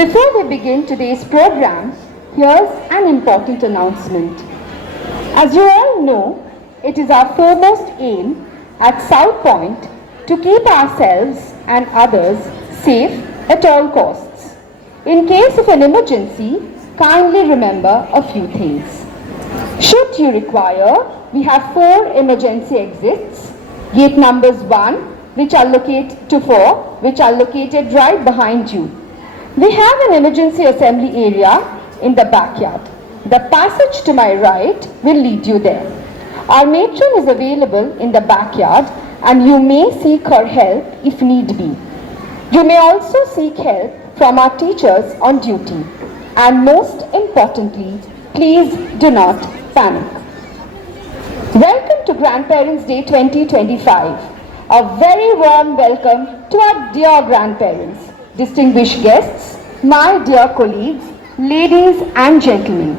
Before we begin today's program, here's an important announcement. As you all know, it is our foremost aim at South Point to keep ourselves and others safe at all costs. In case of an emergency, kindly remember a few things. Should you require, we have 4 emergency exits. Gate numbers 1 to 4, which are located right behind you. We have an emergency assembly area in the backyard. The passage to my right will lead you there. Our matron is available in the backyard and you may seek her help if need be. You may also seek help from our teachers on duty. And most importantly, please do not panic. Welcome to Grandparents' Day 2025. A very warm welcome to our dear grandparents, distinguished guests, my dear colleagues, ladies and gentlemen.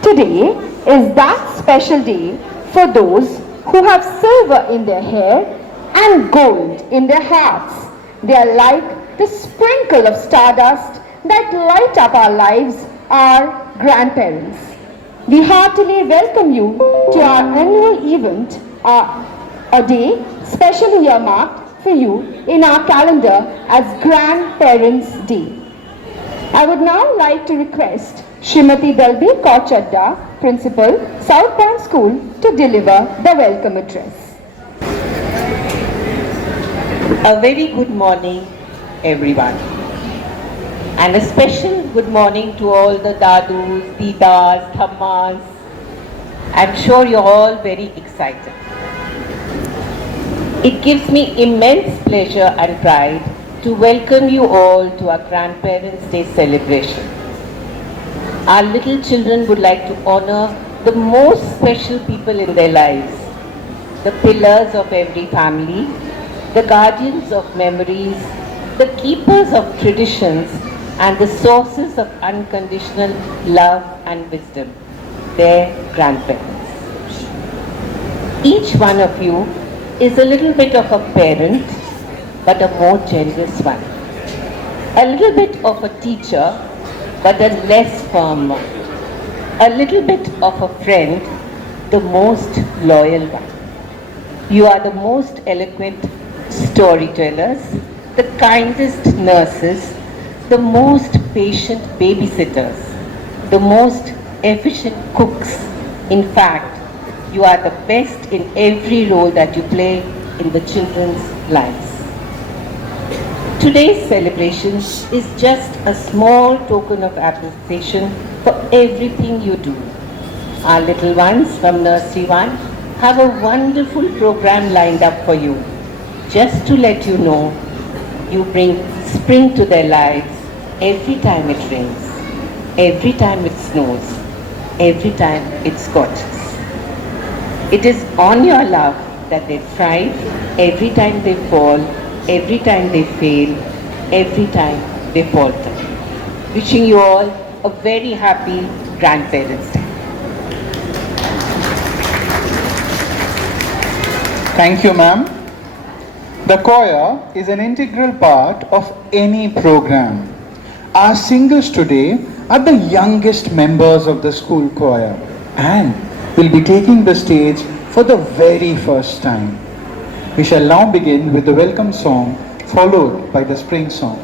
Today is that special day for those who have silver in their hair and gold in their hearts. They are like the sprinkle of stardust that light up our lives, our grandparents. We heartily welcome you to our annual event, a day specially earmarked for you in our calendar as Grandparents' Day. I would now like to request Srimati Dalbi Kauchadda, Principal, South Point School, to deliver the welcome address. A very good morning, everyone. And a special good morning to all the dadus, didas, thammas. I'm sure you're all very excited. It gives me immense pleasure and pride to welcome you all to our Grandparents' Day celebration. Our little children would like to honor the most special people in their lives, the pillars of every family, the guardians of memories, the keepers of traditions, and the sources of unconditional love and wisdom, their grandparents. Each one of you is a little bit of a parent, but a more generous one. A little bit of a teacher, but a less firm one. A little bit of a friend, the most loyal one. You are the most eloquent storytellers, the kindest nurses, the most patient babysitters, the most efficient cooks. In fact, you are the best in every role that you play in the children's lives. Today's celebration is just a small token of appreciation for everything you do. Our little ones from Nursery 1 have a wonderful program lined up for you. Just to let you know, you bring spring to their lives every time it rains, every time it snows, every time it scorches. It is on your love that they thrive every time they fall, every time they fail, every time they falter. Wishing you all a very happy Grandparents' Day. Thank you, ma'am. The choir is an integral part of any program. Our singers today are the youngest members of the school choir and will be taking the stage for the very first time. We shall now begin with the welcome song, followed by the spring song.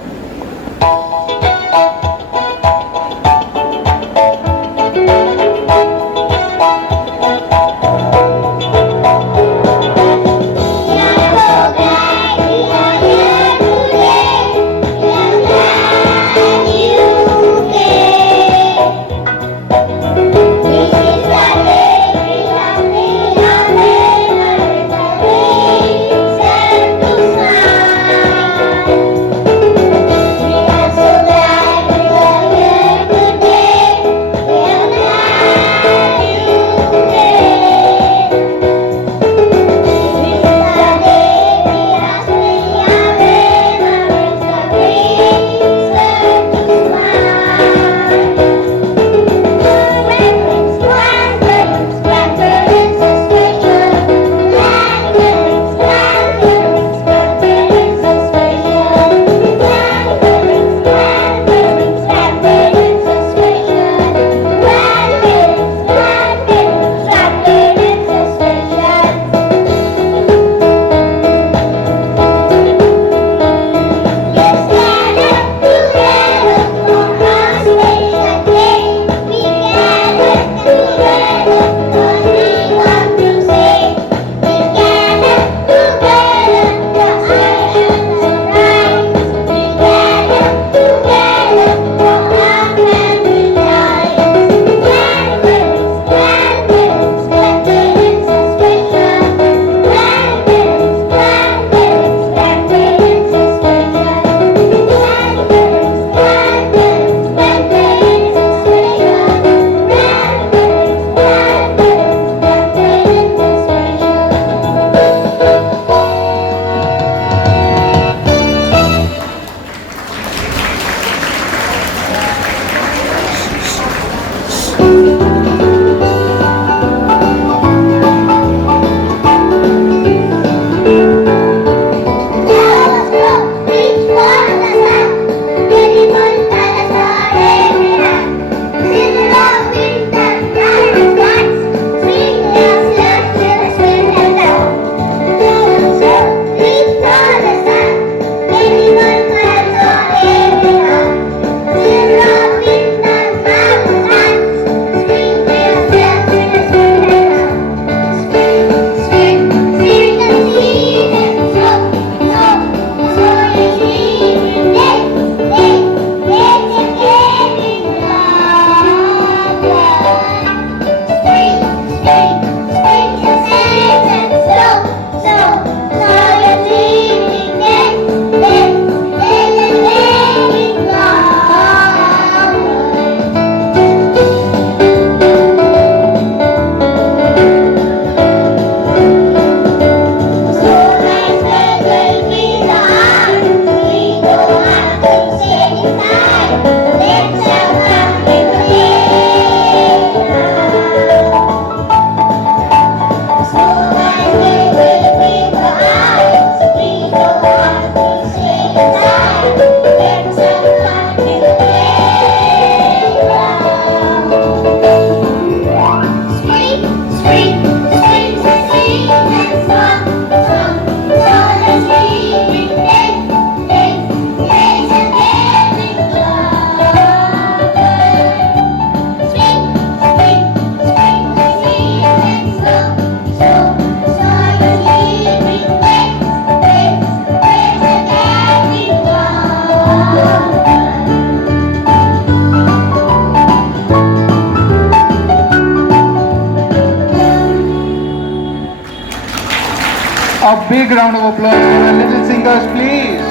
A big round of applause for the little singers, please.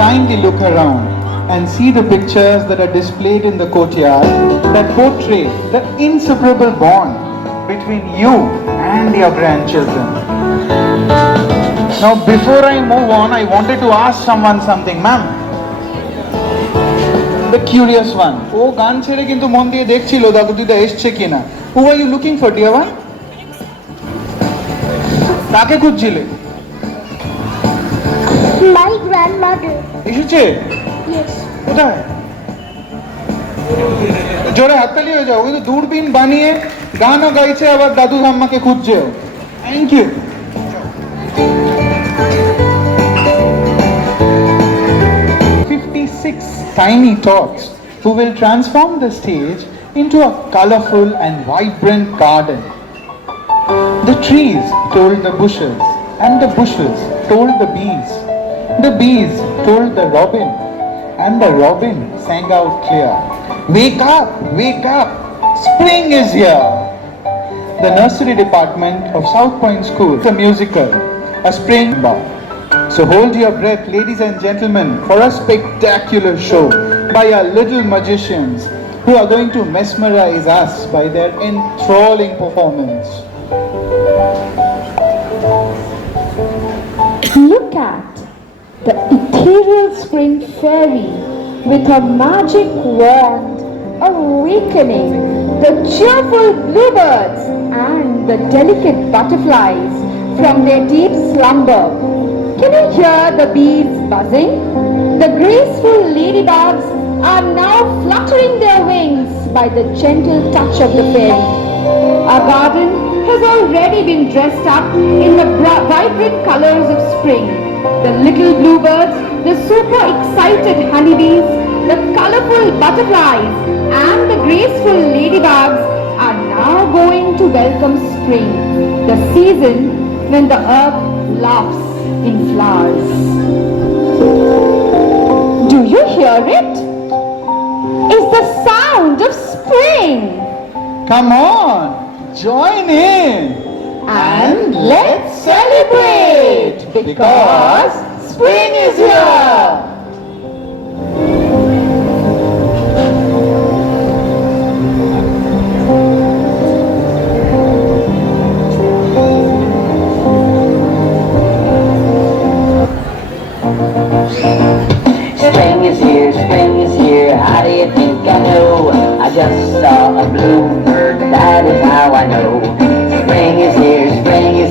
Kindly look around and see the pictures that are displayed in the courtyard that portray the inseparable bond between you and your grandchildren. Now, before I move on, I wanted to ask someone something, ma'am. The curious one. ও গান ছেড়ে কিন্তু মন দিয়ে দেখছিল দাদু দিদা এসছে কিনা. Who are you looking for, dear one? কাকে খুঁজছিলে? My grandmother. এসেছে? Yes. কোথায়? জোরে হাততালি হয়ে যাও, কিন্তু দূরবীন বানিয়ে গানও গাইছে আবার দাদু ঠাম্মাকে খুঁজছে। Thank you. 56 tiny tots who will transform the stage into a colorful and vibrant garden. The trees told the bushes, and the bushes told the bees. The bees told the robin, and the robin sang out clear, wake up, spring is here. The nursery department of South Point School, the musical, a spring bar. So hold your breath, ladies and gentlemen, for a spectacular show by our little magicians who are going to mesmerize us by their enthralling performance. Look at the ethereal spring fairy with her magic wand awakening the cheerful bluebirds and the delicate butterflies from their deep slumber. Can you hear the bees buzzing? The graceful ladybugs are now fluttering their wings by the gentle touch of the fairy. Our garden has already been dressed up in the vibrant colors of spring. The little bluebirds, the super excited honeybees, the colorful butterflies and the graceful ladybugs are now going to welcome spring, the season when the earth laughs in flowers. Do you hear it? It's the sound of spring. Come on, join in And let's celebrate because spring is here. Spring is here, how do you think I know? I just saw a bluebird, that is how I know. Spring is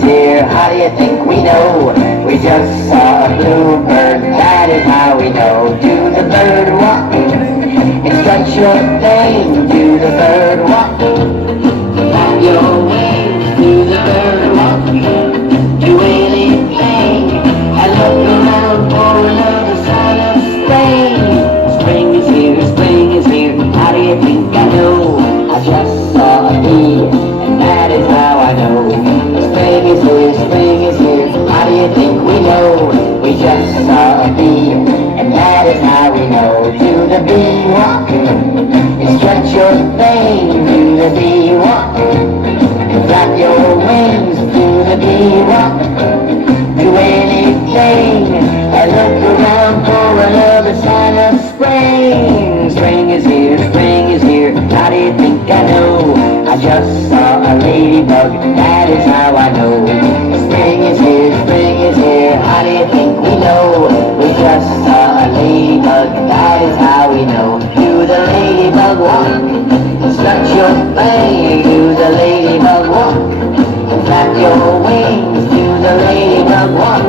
here, how do you think we know? We just saw a bluebird, that is how we know. Do the bird walk, and stretch your thing, do the bird walk. Clap your wings, do the bird walk. Do anything, and look around for another sign of spring. Spring is here, how do you think I know? I just saw a bee, and that is how I know. Spring is here, how do you think we know? We just saw a bee, and that is how we know. Do the bee walk, and stretch your thing, do the bee walk. Flap your wings, do the bee walk. Do anything, and look around for another sign of spring. Spring is here, how do you think I know? I just saw a ladybug, that is how I know. Spring is here, how do you think we know? We just saw a ladybug, that is how we know. Do the ladybug walk, stretch your thing, do the ladybug walk. Flap your wings, do the ladybug walk.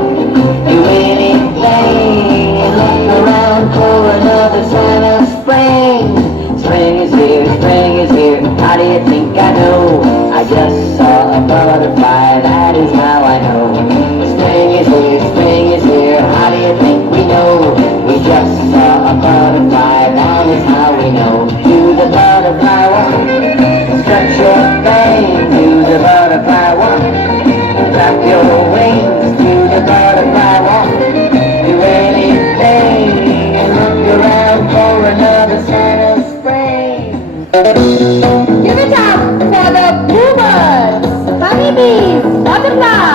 Do anything, and look around for another sign of spring. Spring is here, how do you think I know? I just saw a butterfly, that is how I know. Spring is here, how do you think we know? We just saw a butterfly, that is how we know. Do the butterfly walk, stretch your thing, do the butterfly walk. Flap your wings, do the butterfly walk. Do anything, and look around for another sign of spring. Give it up for the bluebirds, honeybees, butterflies.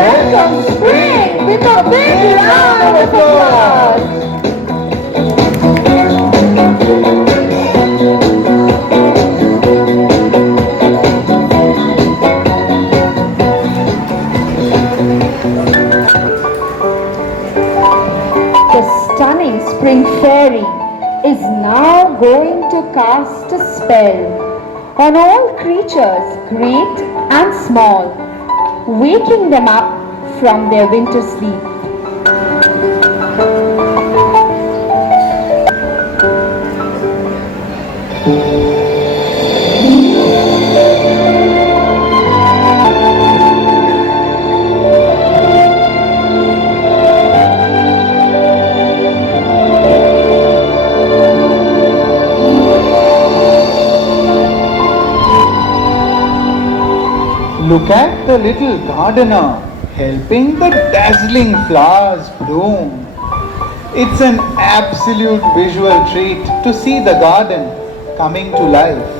welcome spring with a big round of applause. The stunning spring fairy is now going to cast a spell on all creatures great and small, waking them up from their winter sleep. Look at the little gardener helping the dazzling flowers bloom. It's an absolute visual treat to see the garden coming to life.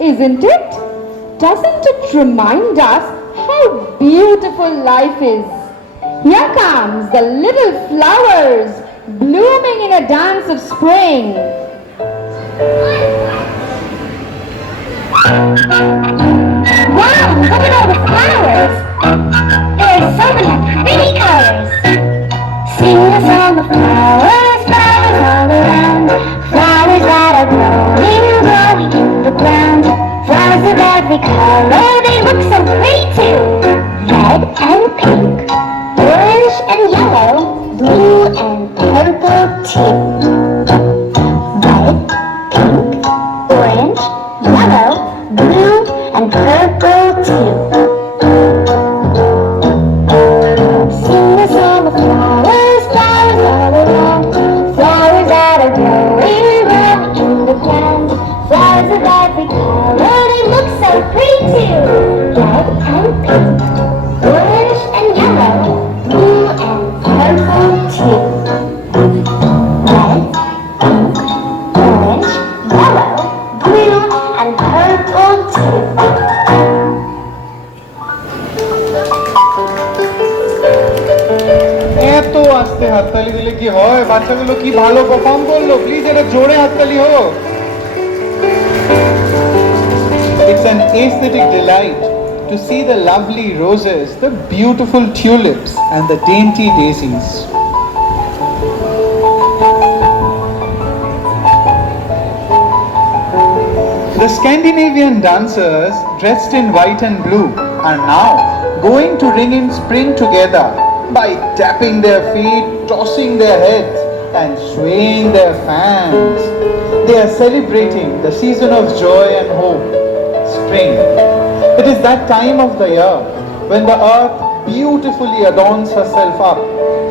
Isn't it? Doesn't it remind us how beautiful life is? Here comes the little flowers blooming in a dance of spring. Wow, look at all the flowers. There are so many pretty colors. Sing a song of flowers, flowers all around. Flowers that are growing in the ground. Flowers of every color, they look so pretty too. Red and pink, orange and yellow, blue and purple too. Red, pink, orange, yellow, blue and purple too. Sing a song of flowers, flowers all around. Flowers that are growing in the ground. Flowers of every color, they look so pretty too. Red and pink, orange and yellow, blue and purple too. Red, pink, orange, yellow, blue and purple too. এত আস্তে হাততালি দিলে কি হয়? বাচ্চাগুলো কি ভালো perform করলো, প্লিজ এটা জোরে হাততালি হোক। It's an aesthetic delight to see the lovely roses, the beautiful tulips and the dainty daisies. The Scandinavian dancers dressed in white and blue are now going to ring in spring together by tapping their feet, tossing their heads and swaying their fans. They are celebrating the season of joy and hope, spring. It is that time of the year when the earth beautifully adorns herself up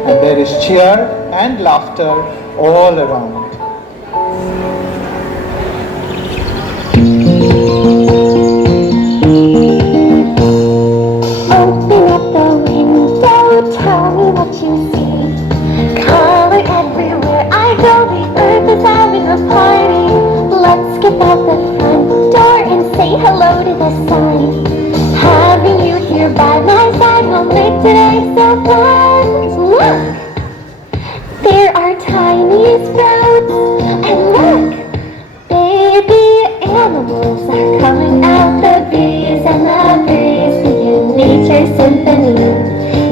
and there is cheer and laughter all around. Open up the window, tell me what you see. Color everywhere I go, the earth is having a party. Let's skip out the front door and say hello to the sun. Having you here by my side will make today so fun. Look, there are tiny sprouts, and look, baby animals are coming out. The bees and the bees singing nature's symphony.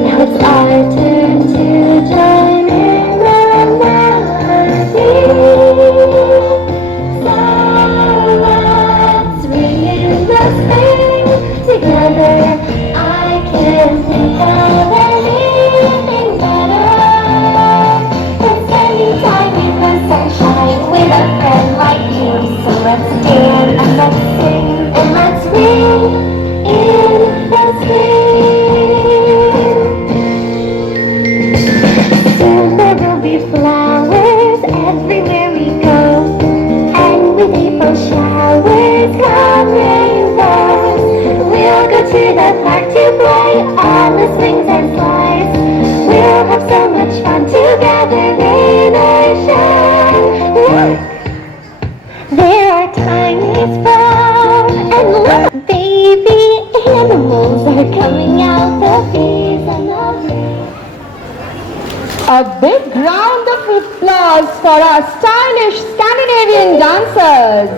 Now it's our turn to join in the melody. So let's ring in the spring together. I can't think of anything better than spending time in the sunshine with a friend like you. So let's dance and let's sing and let's ring in the spring. play on the swings and slides. We'll have so much fun together, rain or shine. Look, there are tiny sprouts, and look, baby animals are coming out. The bees and the bees. A big round of applause for our stylish Scandinavian dancers.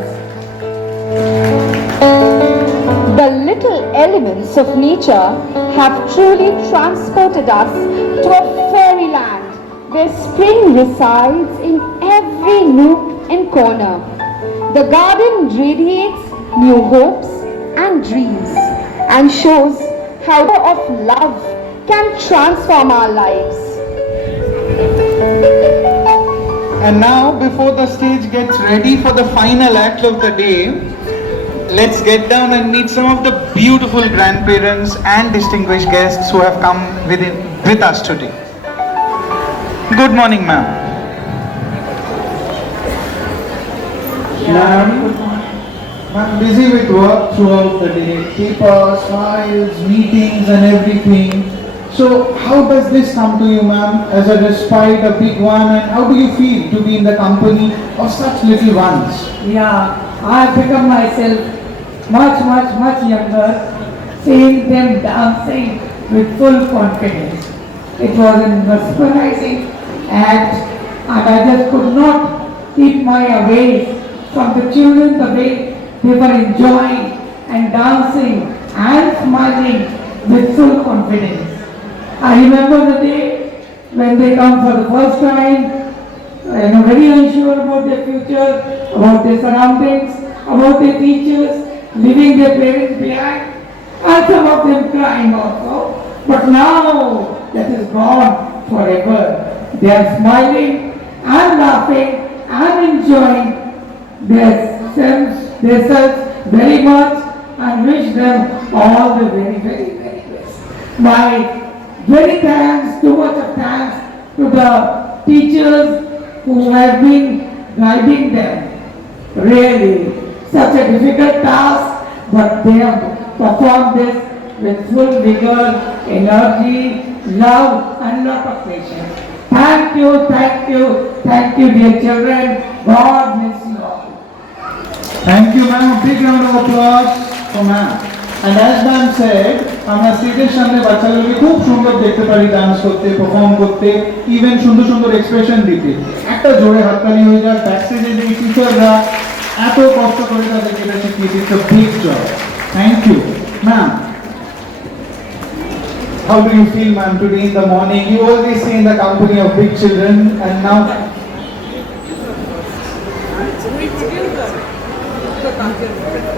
The little elements of nature have truly transported us to a fairyland where spring resides in every nook and corner. The garden radiates new hopes and dreams and shows how the power of love can transform our lives. And now, before the stage gets ready for the final act of the day, let's get down and meet some of the beautiful grandparents and distinguished guests who have come with us today. Good morning, ma'am. Ma'am, busy with work throughout the day, papers, files, meetings and everything. So how does this come to you, ma'am, as a respite, a big one, and how do you feel to be in the company of such little ones? Yeah, I've become myself much younger, seeing them dancing with full confidence. It was a mesmerizing act, and I just could not keep my gaze from the children, the way they were enjoying and dancing and smiling with full confidence. I remember the day when they come for the first time, very unsure about their future, about their surroundings, about their teachers, leaving their parents behind, and some of them crying also. But now that is gone forever. They are smiling and laughing and enjoying themselves very much, and wish them all the very best. My very thanks, too much of thanks to the teachers who have been guiding them. Really, such a difficult task, but they have performed this with full vigor, energy, love and lot of patience. Thank you dear children. God bless you all. Thank you, ma'am. A big round of applause for ma'am. And as ma'am said, আমরা স্টেজের সামনে বাচ্চাগুলোকে খুব সুন্দর দেখতে পারি dance করতে, perform করতে, ইভেন সুন্দর সুন্দর এক্সপ্রেশন দিতে। একটা জোরে হাততালি হয়ে যায়। ব্যাক স্টেজে যে টিচাররা এত কষ্ট করে তাদেরকে এটা শিখিয়েছে, it's a big job. Thank you, ma'am. How do you feel, ma'am, today in the morning? You always stay in the company of big children, and now.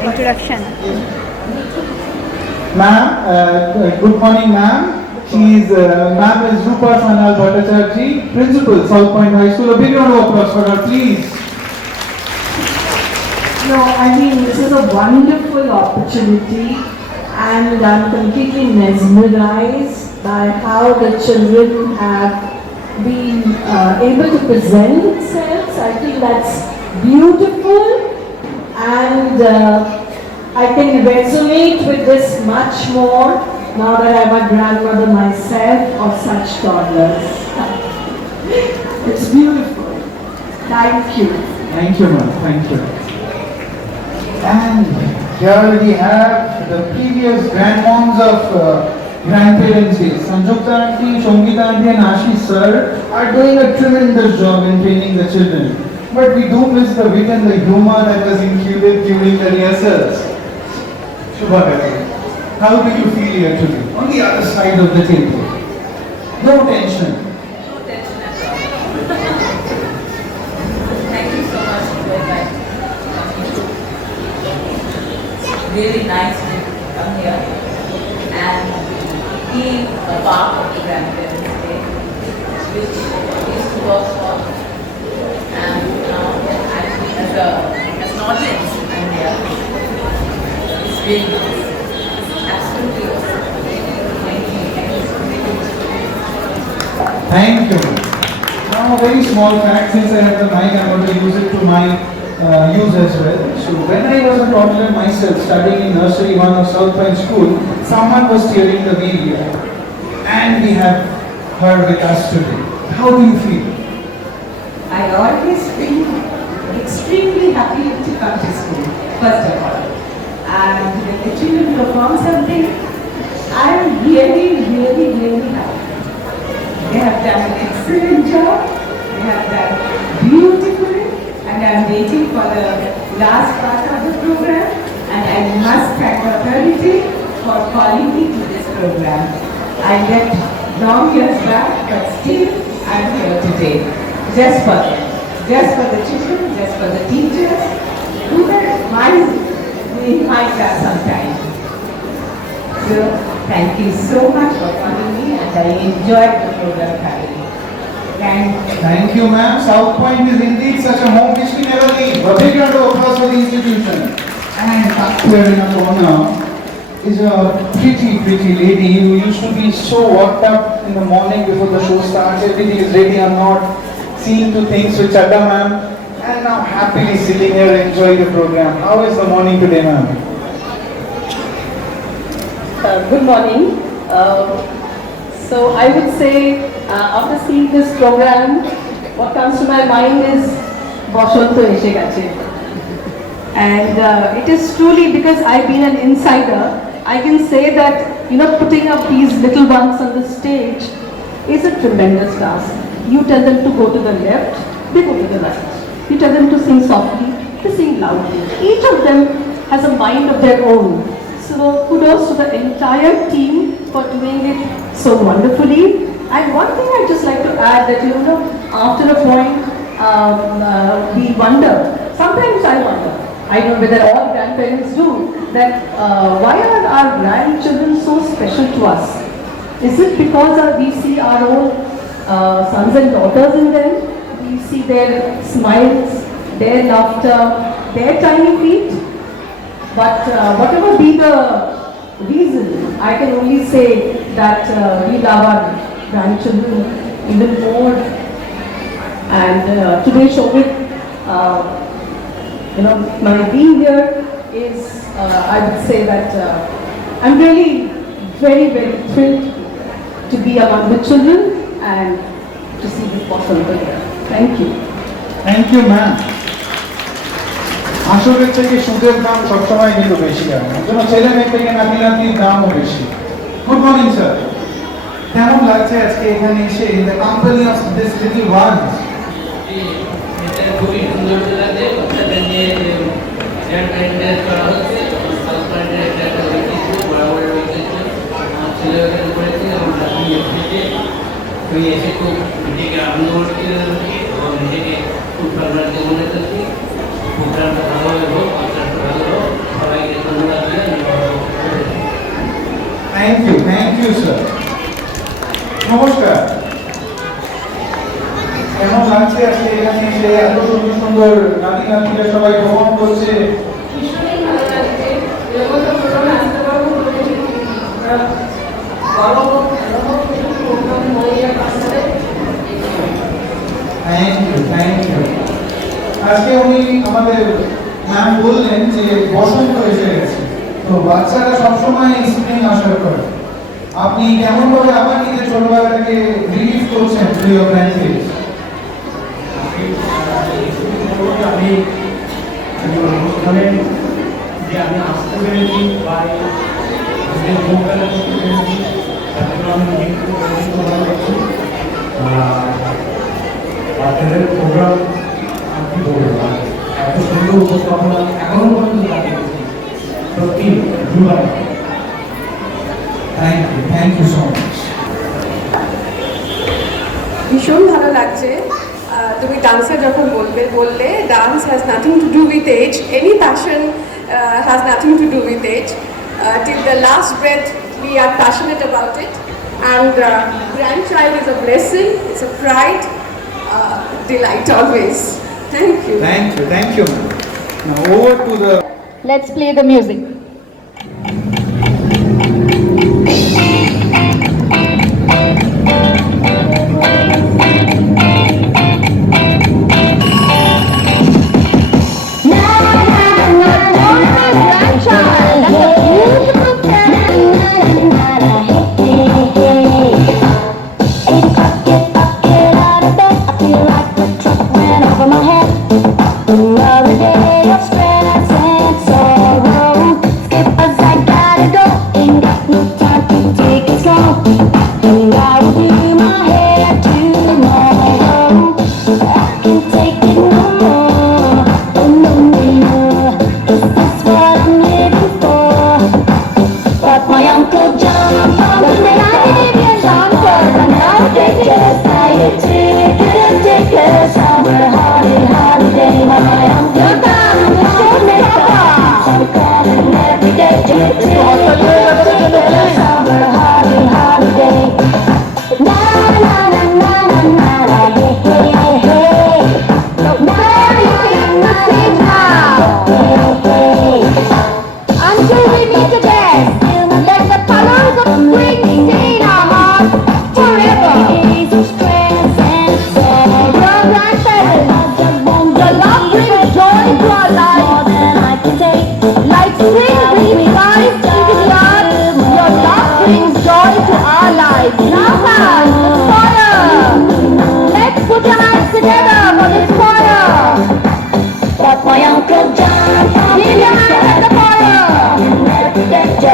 Introduction. Ma'am, good morning, ma'am. Ma'am is Rupa Sanal Bhattacharjee, Principal, South Point High School. A big round of applause for her, please. No, I mean, this is a wonderful opportunity, and I'm completely mesmerized by how the children have been able to present themselves. I think that's beautiful, and I can resonate with this much more now that I'm a grandmother myself of such toddlers. It's beautiful. Thank you. Thank you, ma'am. Thank you. And here we have the previous grandmoms of Grandparents Day. Sanjukta aunty, Shongita aunty and Ashish sir are doing a tremendous job in training the children. But we do miss the wit and the humor that was included during the rehearsals. Shubha, how do you feel here today? On the other side of the table. No tension. No tension at all. Thank you so much for inviting me. Really nice to come here and be a part of the Grandparents Day, which we used to work for. And now, as an audience, I'm here. It's really nice. Absolutely awesome. Thank you. Thank you. Now a very small fact, since I have the mic, I'm going to use it to my use as well. So when I was a toddler myself studying in nursery 1 of South Point School, someone was steering the wheel and we have her with us today. How do you feel? I always feel extremely happy to come to school, first of all. And when the children perform something, I am really, really, really happy. They have done an excellent job, they have done beautifully, and I am waiting for the last part of the program, and I must thank authority for calling me to this program. I left long years back, but still I am here today. Just for them, just for the children, just for the teachers, who were in my class sometimes. So, thank you so much for calling me, and I enjoyed the program thoroughly. Thank you, ma'am. South Point is indeed such a home which we never leave. A big round of applause for the institution. And up here in a corner is a pretty lady who used to be so worked up in the morning before the show starts. Everything is ready or not. Seeing to things with Chadda ma'am, and now happily sitting here enjoying the program. How is the morning today, ma'am? Good morning. So I would say after seeing this program, what comes to my mind is Boshanto Eshe Gache. And it is truly because I've been an insider, I can say that, putting up these little ones on the stage is a tremendous task. You tell them to go to the left, they go to the right. You tell them to sing softly, they sing loudly. Each of them has a mind of their own. So kudos to the entire team for doing it so wonderfully. And one thing I'd just like to add that, after a point, we wonder, sometimes I wonder, I don't know whether all grandparents do, that why are our grandchildren so special to us? Is it because we see our own sons and daughters in them? We see their smiles, their laughter, their tiny feet. But whatever be the reason, I can only say that we love our grandchildren even more. And today, Shobhit, my being here is, I would say that I'm really very, very thrilled to be among the children and to see this possible here. Thank you. Thank you, ma'am. আসলের থেকে সুদের দাম সবসময় কিন্তু বেশি হয় জন্য ছেলে মেয়ে থেকে নাতির দামও বেশি গুড মর্নিং স্যার কেমন লাগছে আজকে এখানে এসে in the company of this little once এটা খুবই সুন্দর লাগছে বাচ্চাদের নিয়ে গ্র্যান্ড করা হচ্ছে সাউথপয়েন্টের একটা ঐতিহ্য বরাবর ঐতিহ্য আমার ছেলে ওখানে করেছে এবং আমি এসেছি তুই এসে খুব নিজেকে আনন্দ করছি এবং নিজেকে খুব সরকারকে মনে করছি প্রোগ্রামটা ভালোভাবে হোক বাচ্চাটা ভালো হোক সবাইকে ধন্যবাদ দিয়ে থ্যাংক ইউ স্যার নমস্কার কেমন লাগছে আজকে এখানে এসে এত সুন্দর সুন্দর নাতিরা সবাই ভ্রমণ করছে ভীষণই ভালো লাগছে এরকম তো প্রোগ্রামে আসতে পারবো প্রোগ্রাম হয়ে আসলে থ্যাংক ইউ আজকে উনি আমাদের ম্যাম বললেন যে বসন্ত এসে গেছে তো বাচ্চারা সবসময় স্প্রিং আশা করে আপনি কেমন ভাবে আবার নিজের ছোটবেলাটাকে রিলিভ করছেন টু ইয়োর গ্র্যান্ডকিডস আমি অনুষ্ঠানে যে আমি আসতে পেরেছি বা নিজের ভূমিকাটা করতে পেরেছি তার জন্য আমি নিজেকে ভালো লাগছি বাচ্চাদের প্রোগ্রাম আমি কি বলবো এত সুন্দর উপস্থাপনা এখনো পর্যন্ত লাগিয়েছি সত্যি ধন্যবাদ থ্যাংক ইউ সো মাচ ভীষণ ভালো লাগছে তুমি ডান্সার যখন বললে dance has nothing to do with age any passion has nothing to do with age till the last breath we are passionate about it and grandchild is a blessing, it's a pride, delight always. Thank you. Thank you. Now over to the Let's play the music.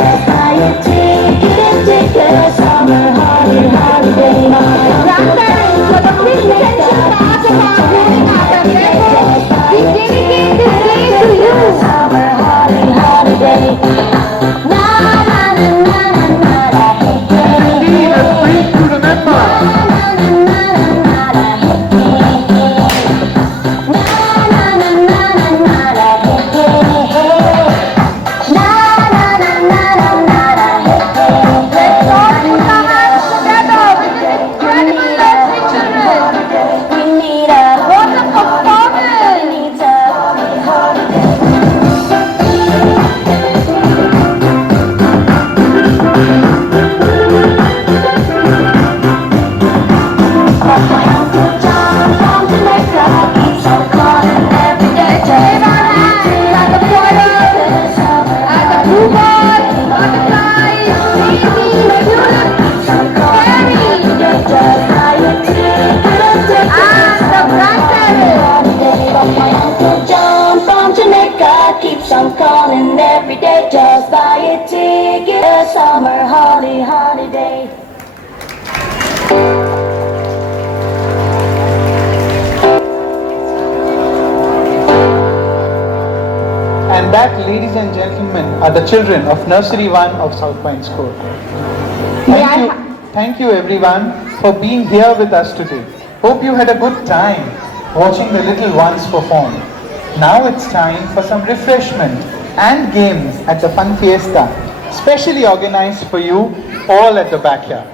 just buy a ticket, ticket, summer holiday. Grandparents, for the quintessential part of our growing up and therefore, we dedicate this day to you. Summer holiday. Na na na na na na na. Indeed, a treat to remember. I'm calling every day, just buy a ticket, a summer holiday. And that, ladies and gentlemen, are the children of Nursery 1 of South Point School. Thank you everyone for being here with us today. Hope you had a good time watching the little ones perform. Now it's time for some refreshment and games at the Fun Fiesta, specially organized for you all at the backyard.